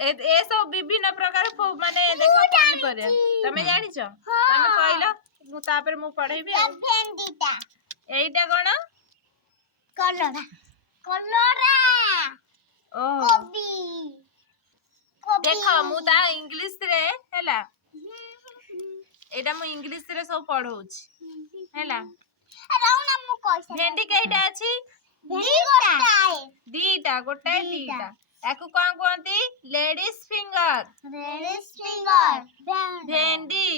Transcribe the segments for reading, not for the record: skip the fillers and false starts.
ए सब विभिन्न प्रकार माने देखो पनीपरिया तमे जानि छ तमे कहलो मु तापर मु पढैबी भेंडीटा एइटा कोन कलरा कलरा ओ कोबी देखो मु ता इंग्लिश रे हैला एटा मु इंग्लिश रे सब पढौछि हैला राउना मु कहै भेंडी केइटा अछि दीटा गोटे दीटा ताकू कोन कहंती लेडीज फिंगर भेंडी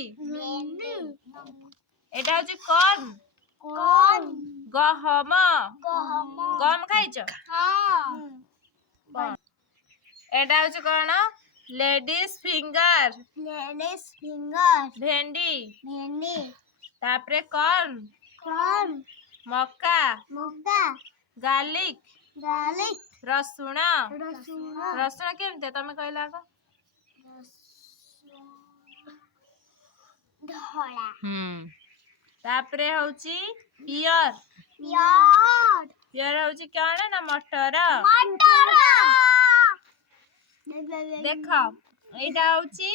एटा होछि कॉर्न गहम गम खाइछ हां एटा होछि कोन लेडीज फिंगर भेंडी तापरे कॉर्न मक्का गार्लिक रसुण केमते तमे कहला को धोला तापरे होछि पियर होछि कोन ना मटर देखो एटा होछि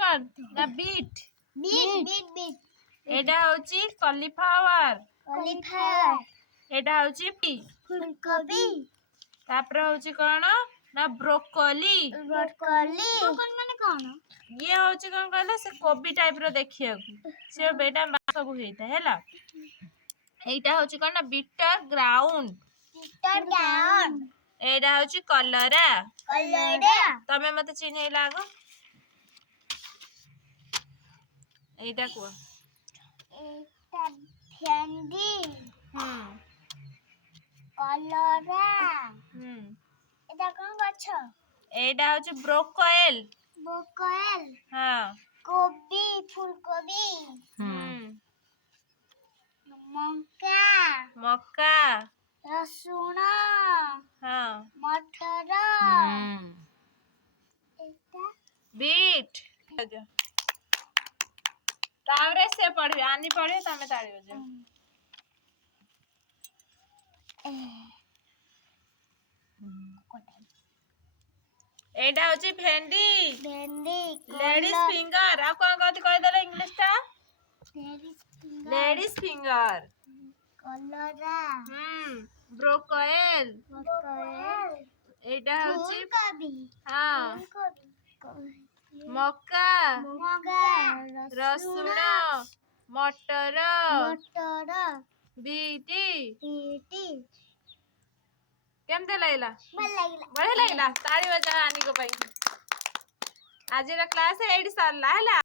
कोन ना बीट एटा होछि कॉलीफ्लावर एटा होछि फूलकोबी तापर होछि कोन ना ब्रोकोली माने कोन ये होछि कोन कहला से कोबी टाइप रो देखिया से बेटा सब हेता हैला एटा होछि कोन ना बिटर ग्राउंड एटा होछि कलरा तमे मते चिन्है लागो एटा को एटा भेंडी कलरा एटा कोन गछ एटा होछि ब्रोकोल हां कोबी फूलकोबी मक्का रसुण हां मटर एटा बीट तावरे से पढ़बे आनी पढ़े तमे ताड़ी बजे एटा होछि भेंडी लेडीज फिंगर आ कोन कहती कह देला इंग्लिश ता लेडीज फिंगर कलरा ब्रोकोल एटा होछि हां मक्का रसुण मटर बीटी केमते लागला बढ़िया लागला ताड़ी बजा आनी को भाई आज क्लास एडी सरला हैला।